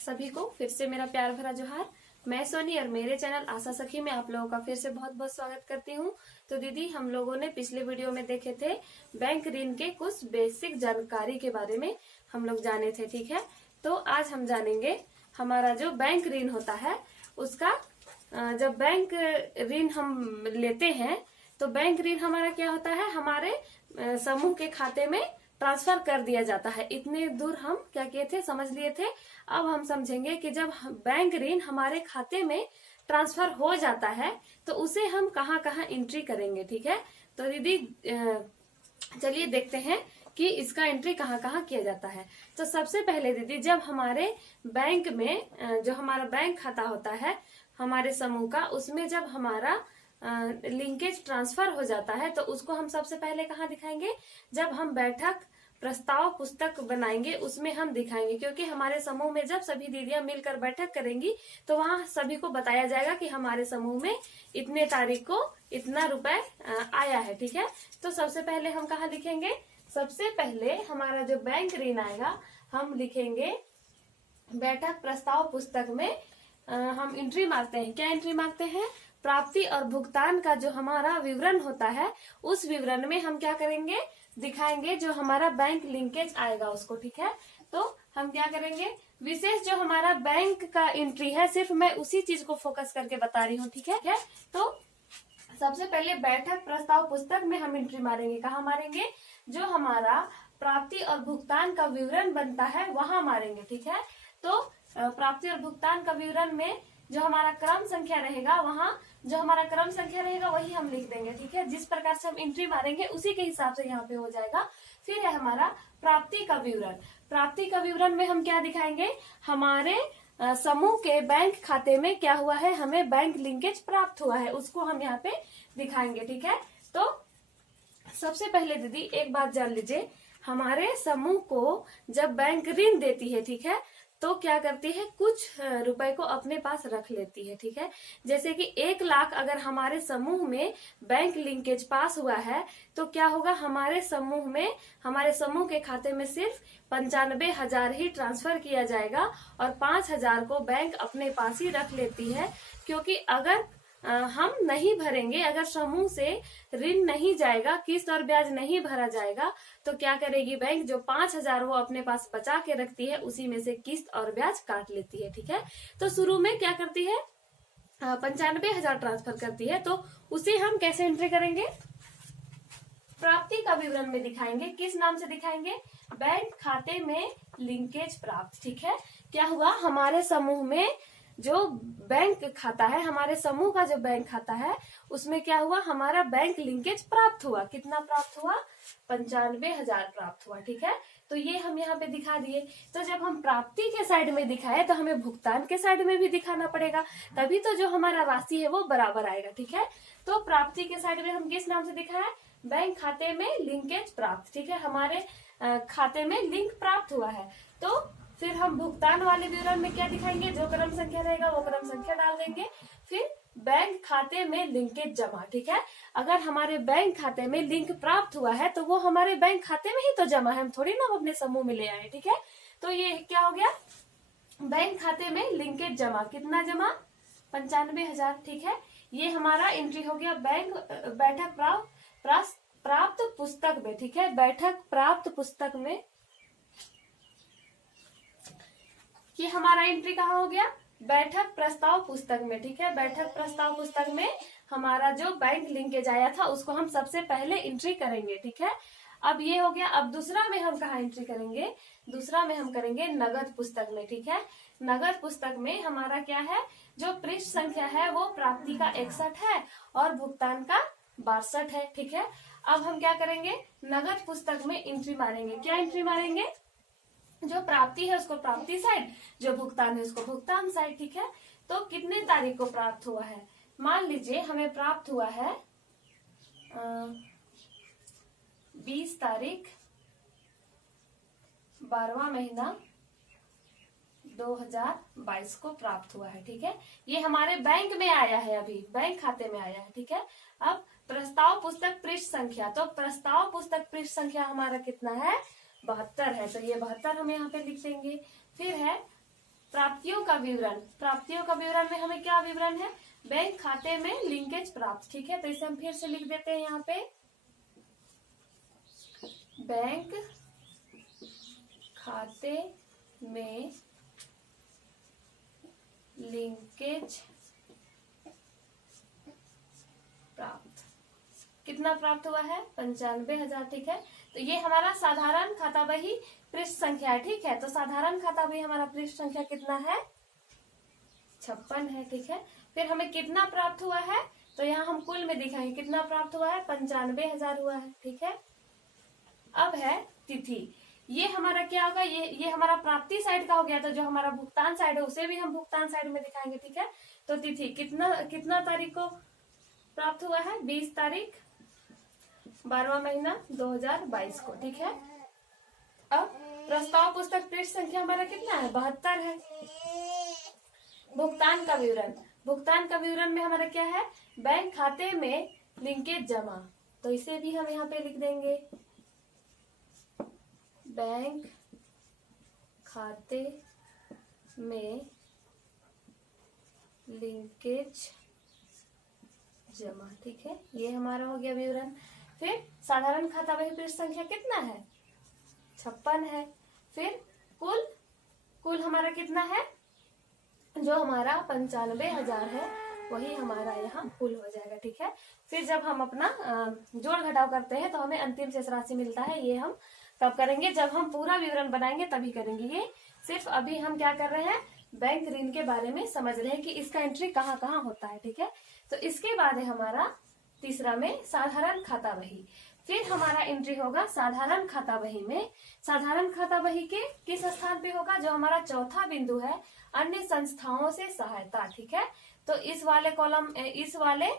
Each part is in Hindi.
सभी को फिर से मेरा प्यार भरा जोहार। मैं सोनी और मेरे चैनल आशा सखी में आप लोगों का फिर से बहुत बहुत स्वागत करती हूँ। तो दीदी, हम लोगों ने पिछले वीडियो में देखे थे बैंक ऋण के कुछ बेसिक जानकारी के बारे में हम लोग जाने थे, ठीक है। तो आज हम जानेंगे हमारा जो बैंक ऋण होता है उसका, जब बैंक ऋण हम लेते हैं तो बैंक ऋण हमारा क्या होता है, हमारे समूह के खाते में ट्रांसफर कर दिया जाता है। इतने दूर हम क्या किए थे, समझ लिए थे। अब हम समझेंगे कि जब बैंक ऋण हमारे खाते में ट्रांसफर हो जाता है तो उसे हम कहाँ कहाँ एंट्री करेंगे, ठीक है। तो दीदी चलिए देखते हैं कि इसका एंट्री कहाँ कहाँ किया जाता है। तो सबसे पहले दीदी, जब हमारे बैंक में जो हमारा बैंक खाता होता है हमारे समूह का, उसमें जब हमारा लिंकेज ट्रांसफर हो जाता है तो उसको हम सबसे पहले कहाँ दिखाएंगे, जब हम बैठक प्रस्ताव पुस्तक बनाएंगे उसमें हम दिखाएंगे। क्योंकि हमारे समूह में जब सभी दीदियां मिलकर बैठक करेंगी तो वहाँ सभी को बताया जाएगा कि हमारे समूह में इतने तारीख को इतना रुपए आया है, ठीक है। तो सबसे पहले हम कहाँ लिखेंगे, सबसे पहले हमारा जो बैंक ऋण आएगा हम लिखेंगे बैठक प्रस्ताव पुस्तक में। हम एंट्री मारते हैं, क्या एंट्री मारते हैं, प्राप्ति और भुगतान का जो हमारा विवरण होता है उस विवरण में हम क्या करेंगे, दिखाएंगे जो हमारा बैंक लिंकेज आएगा उसको, ठीक है। तो हम क्या करेंगे, विशेष जो हमारा बैंक का एंट्री है सिर्फ मैं उसी चीज को फोकस करके बता रही हूँ, ठीक है। तो सबसे पहले बैठक प्रस्ताव पुस्तक में हम एंट्री मारेंगे, कहाँ मारेंगे, जो हमारा प्राप्ति और भुगतान का विवरण बनता है वहां मारेंगे, ठीक है। तो प्राप्ति और भुगतान का विवरण में जो हमारा क्रम संख्या रहेगा, वहाँ जो हमारा क्रम संख्या रहेगा वही हम लिख देंगे, ठीक है। जिस प्रकार से हम एंट्री मारेंगे उसी के हिसाब से यहाँ पे हो जाएगा। फिर है हमारा प्राप्ति का विवरण। प्राप्ति का विवरण में हम क्या दिखाएंगे, हमारे समूह के बैंक खाते में क्या हुआ है, हमें बैंक लिंकेज प्राप्त हुआ है, उसको हम यहाँ पे दिखाएंगे, ठीक है। तो सबसे पहले दीदी एक बात जान लीजिए, हमारे समूह को जब बैंक ऋण देती है, ठीक है, तो क्या करती है, कुछ रुपए को अपने पास रख लेती है, ठीक है। जैसे कि 1 लाख अगर हमारे समूह में बैंक लिंकेज पास हुआ है तो क्या होगा, हमारे समूह के खाते में सिर्फ 95,000 ही ट्रांसफर किया जाएगा और 5,000 को बैंक अपने पास ही रख लेती है। क्योंकि अगर हम नहीं भरेंगे, अगर समूह से ऋण नहीं जाएगा, किस्त और ब्याज नहीं भरा जाएगा तो क्या करेगी बैंक, जो 5,000 वो अपने पास बचा के रखती है उसी में से किस्त और ब्याज काट लेती है, ठीक है। तो शुरू में क्या करती है, 95,000 ट्रांसफर करती है। तो उसे हम कैसे एंट्री करेंगे, प्राप्ति का विवरण में दिखाएंगे। किस नाम से दिखाएंगे, बैंक खाते में लिंकेज प्राप्त, ठीक है। क्या हुआ, हमारे समूह में जो बैंक खाता है, हमारे समूह का जो बैंक खाता है उसमें क्या हुआ, हमारा बैंक लिंकेज प्राप्त हुआ। कितना प्राप्त हुआ, 95,000 प्राप्त हुआ, ठीक है। तो ये हम यहाँ पे दिखा दिए। तो जब हम प्राप्ति के साइड में दिखाए तो हमें भुगतान के साइड में भी दिखाना पड़ेगा, तभी तो जो हमारा राशि है वो बराबर आएगा, ठीक है। तो प्राप्ति के साइड में हम किस नाम से दिखाए, बैंक खाते में लिंकेज प्राप्त, ठीक है। हमारे खाते में लिंक प्राप्त हुआ है। तो फिर हम भुगतान वाले विवरण में क्या दिखाएंगे, जो क्रम संख्या रहेगा वो क्रम संख्या डाल देंगे। फिर बैंक खाते में लिंकेज जमा, ठीक है। अगर हमारे बैंक खाते में लिंक प्राप्त हुआ है तो वो हमारे बैंक खाते में ही तो जमा है, हम थोड़ी ना अपने समूह में ले आए, ठीक है। तो ये क्या हो गया, बैंक खाते में लिंकेज जमा, कितना जमा, 95,000, ठीक है। ये हमारा एंट्री हो गया बैठक प्राप्त पुस्तक में, ठीक है। बैठक प्राप्त पुस्तक में ये हमारा एंट्री कहाँ हो गया, बैठक प्रस्ताव पुस्तक में, ठीक है। बैठक प्रस्ताव पुस्तक में हमारा जो बैंक लिंकेज आया था उसको हम सबसे पहले एंट्री करेंगे, ठीक है। अब ये हो गया। अब दूसरा में हम कहाँ एंट्री करेंगे, दूसरा में हम करेंगे नगद पुस्तक में, ठीक है। नगद पुस्तक में हमारा क्या है, जो पृष्ठ संख्या है वो प्राप्ति का 61 है और भुगतान का 62 है, ठीक है। अब हम क्या करेंगे, नगद पुस्तक में एंट्री मारेंगे। क्या एंट्री मारेंगे, जो प्राप्ति है उसको प्राप्ति साइड, जो भुगतान है उसको भुगतान साइड, ठीक है। तो कितने तारीख को प्राप्त हुआ है, मान लीजिए हमें प्राप्त हुआ है 20 तारीख 12वां महीना 2022 को प्राप्त हुआ है, ठीक है। ये हमारे बैंक में आया है, अभी बैंक खाते में आया है, ठीक है। अब प्रस्ताव पुस्तक पृष्ठ संख्या, तो प्रस्ताव पुस्तक पृष्ठ संख्या हमारा कितना है, 72 है। तो ये 72 हम यहाँ पे लिख देंगे। फिर है प्राप्ति प्राप्तियों का विवरण। प्राप्तियों का विवरण में हमें क्या विवरण है, बैंक खाते में लिंकेज प्राप्त। ठीक है, तो इसे हम फिर से लिख देते हैं यहाँ पे, बैंक खाते में लिंकेज प्राप्त। कितना प्राप्त हुआ है, 95,000। ठीक है, तो ये हमारा साधारण खाता बही पृष्ठ संख्या है। ठीक है, तो साधारण खाता बही हमारा पृष्ठ संख्या कितना है, 56 है। ठीक है, फिर हमें कितना प्राप्त हुआ है, तो यहाँ हम कुल में दिखाएंगे कितना प्राप्त हुआ है, 95,000 हुआ है। ठीक है, अब है तिथि। ये हमारा क्या होगा, ये हमारा प्राप्ति साइड का हो गया। तो जो हमारा भुगतान साइड है उसे भी हम भुगतान साइड में दिखाएंगे। ठीक है, तो तिथि कितना तारीख को प्राप्त हुआ है, 20 तारीख 12वां महीना 2022 को। ठीक है, अब प्रस्ताव पुस्तक पृष्ठ संख्या हमारा कितना है, 72 है। भुगतान का विवरण। भुगतान का विवरण में हमारा क्या है, बैंक खाते में लिंकेज जमा। तो इसे भी हम यहाँ पे लिख देंगे, बैंक खाते में लिंकेज जमा। ठीक है, ये हमारा हो गया विवरण। फिर साधारण खाता बही पृष्ठ संख्या कितना है, 56 है। फिर कुल हमारा कितना है, जो हमारा 95,000 है वही हमारा यहाँ कुल हो जाएगा। ठीक है, फिर जब हम अपना जोड़ घटाव करते हैं तो हमें अंतिम शेष राशि मिलता है। ये हम तब करेंगे जब हम पूरा विवरण बनाएंगे, तभी करेंगे। ये सिर्फ अभी हम क्या कर रहे हैं, बैंक ऋण के बारे में समझ रहे हैं कि इसका एंट्री कहाँ कहाँ होता है। ठीक है, तो इसके बाद है हमारा तीसरा में साधारण खाता बही। फिर हमारा एंट्री होगा साधारण खाता बही में। साधारण खाता बही के किस स्थान पे होगा, जो हमारा चौथा बिंदु है, अन्य संस्थाओं से सहायता। ठीक है, तो इस वाले कॉलम, इस वाले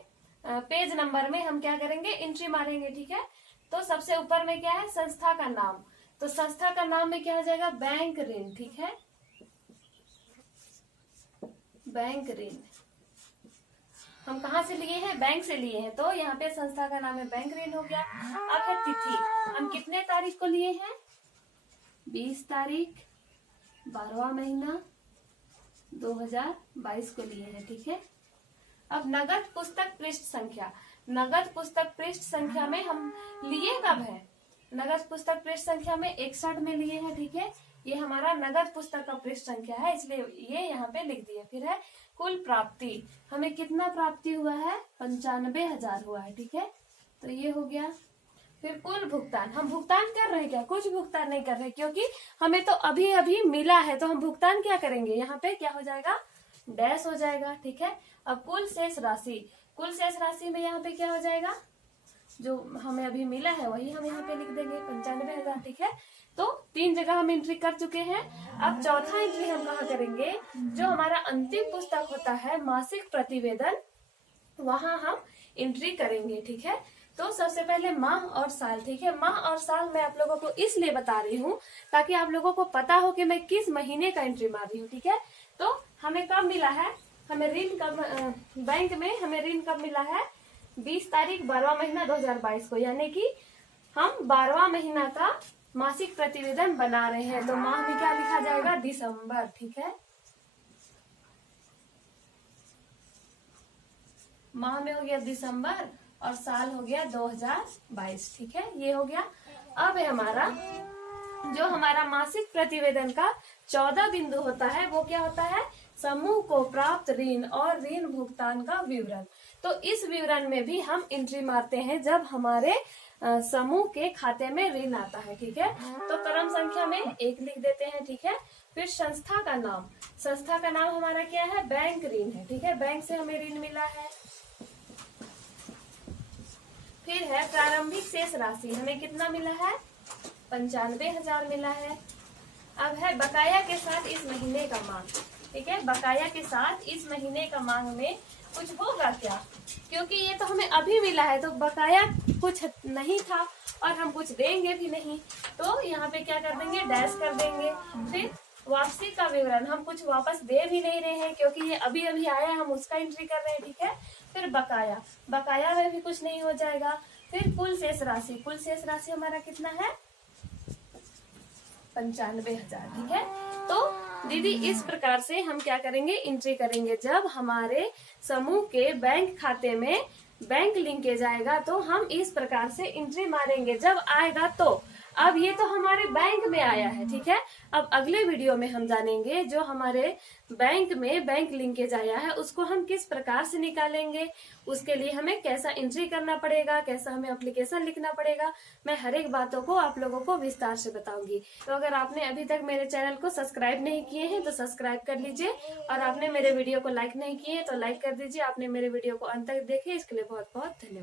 पेज नंबर में हम क्या करेंगे, एंट्री मारेंगे। ठीक है, तो सबसे ऊपर में क्या है, संस्था का नाम। तो संस्था का नाम में क्या हो जाएगा, बैंक ऋण। ठीक है, बैंक ऋण हम कहाँ से लिए हैं, बैंक से लिए हैं, तो यहाँ पे संस्था का नाम है बैंक ऋण हो गया। अब है तिथि, हम कितने तारीख को लिए हैं, 20 तारीख 12वां महीना 2022 को लिए हैं। ठीक है, अब नगद पुस्तक पृष्ठ संख्या। नगद पुस्तक पृष्ठ संख्या में हम लिए कब है, नगद पुस्तक पृष्ठ संख्या में 61 में लिए हैं। ठीक है, ये हमारा नगद पुस्तक का पृष्ठ संख्या है, इसलिए ये यहाँ पे लिख दिए। फिर है कुल प्राप्ति, हमें कितना प्राप्ति हुआ है, 95,000 हुआ है। ठीक है, तो ये हो गया। फिर कुल भुगतान, हम भुगतान कर रहे हैं क्या, कुछ भुगतान नहीं कर रहे, क्योंकि हमें तो अभी अभी मिला है। तो हम भुगतान क्या करेंगे, यहाँ पे क्या हो जाएगा, डैश हो जाएगा। ठीक है, अब कुल शेष राशि। कुल शेष राशि में यहाँ पे क्या हो जाएगा, जो हमें अभी मिला है वही हम यहाँ पे लिख देंगे, 95,000। ठीक है, तो 3 जगह हम एंट्री कर चुके हैं। अब चौथा एंट्री हम कहाँ करेंगे, जो हमारा अंतिम पुस्तक होता है मासिक प्रतिवेदन, वहां हम एंट्री करेंगे। ठीक है, तो सबसे पहले माह और साल। ठीक है, माह और साल मैं आप लोगों को इसलिए बता रही हूँ ताकि आप लोगों को पता हो कि मैं किस महीने का एंट्री मार रही हूँ। ठीक है, तो हमें कब मिला है, हमें ऋण कब, बैंक में हमें ऋण कब मिला है, 20 तारीख 12वां महीना 2022 को, यानी कि हम 12वां महीना का मासिक प्रतिवेदन बना रहे हैं। तो माह में क्या लिखा जाएगा, दिसंबर। ठीक है, माह में हो गया दिसंबर और साल हो गया 2022। ठीक है, ये हो गया। अब है हमारा जो हमारा मासिक प्रतिवेदन का 14 बिंदु होता है, वो क्या होता है, समूह को प्राप्त ऋण और ऋण भुगतान का विवरण। तो इस विवरण में भी हम एंट्री मारते हैं जब हमारे समूह के खाते में ऋण आता है। ठीक है, तो क्रम संख्या में 1 लिख देते हैं। ठीक है, फिर संस्था का नाम। संस्था का नाम हमारा क्या है, बैंक ऋण है। ठीक है, बैंक से हमें ऋण मिला है। फिर है प्रारंभिक शेष राशि, हमें कितना मिला है, 95,000 मिला है। अब है बकाया के साथ इस महीने का मांग। ठीक है, बकाया के साथ इस महीने का मांग में कुछ होगा क्या, क्योंकि ये तो हमें अभी मिला है, तो बकाया कुछ नहीं था और हम कुछ देंगे भी नहीं, तो यहाँ पे क्या कर देंगे, डैश कर देंगे। फिर वापसी का विवरण, हम कुछ वापस दे भी नहीं रहे हैं क्योंकि ये अभी अभी आया है, हम उसका एंट्री कर रहे हैं। ठीक है, फिर बकाया, बकाया में भी कुछ नहीं हो जाएगा। फिर कुल शेष राशि, कुल शेष राशि हमारा कितना है, 95,000। ठीक है, तो दीदी इस प्रकार से हम क्या करेंगे, एंट्री करेंगे। जब हमारे समूह के बैंक खाते में बैंक लिंकेज आएगा तो हम इस प्रकार से एंट्री मारेंगे। जब आएगा तो अब ये तो हमारे बैंक में आया है, ठीक है। अब अगले वीडियो में हम जानेंगे जो हमारे बैंक में बैंक लिंकेज आया है उसको हम किस प्रकार से निकालेंगे, उसके लिए हमें कैसा एंट्री करना पड़ेगा, कैसा हमें एप्लीकेशन लिखना पड़ेगा। मैं हर एक बातों को आप लोगों को विस्तार से बताऊंगी। तो अगर आपने अभी तक मेरे चैनल को सब्सक्राइब नहीं किए हैं तो सब्सक्राइब कर लीजिए, और आपने मेरे वीडियो को लाइक नहीं किए तो लाइक कर दीजिए। आपने मेरे वीडियो को अंत तक देखे इसके लिए बहुत बहुत धन्यवाद।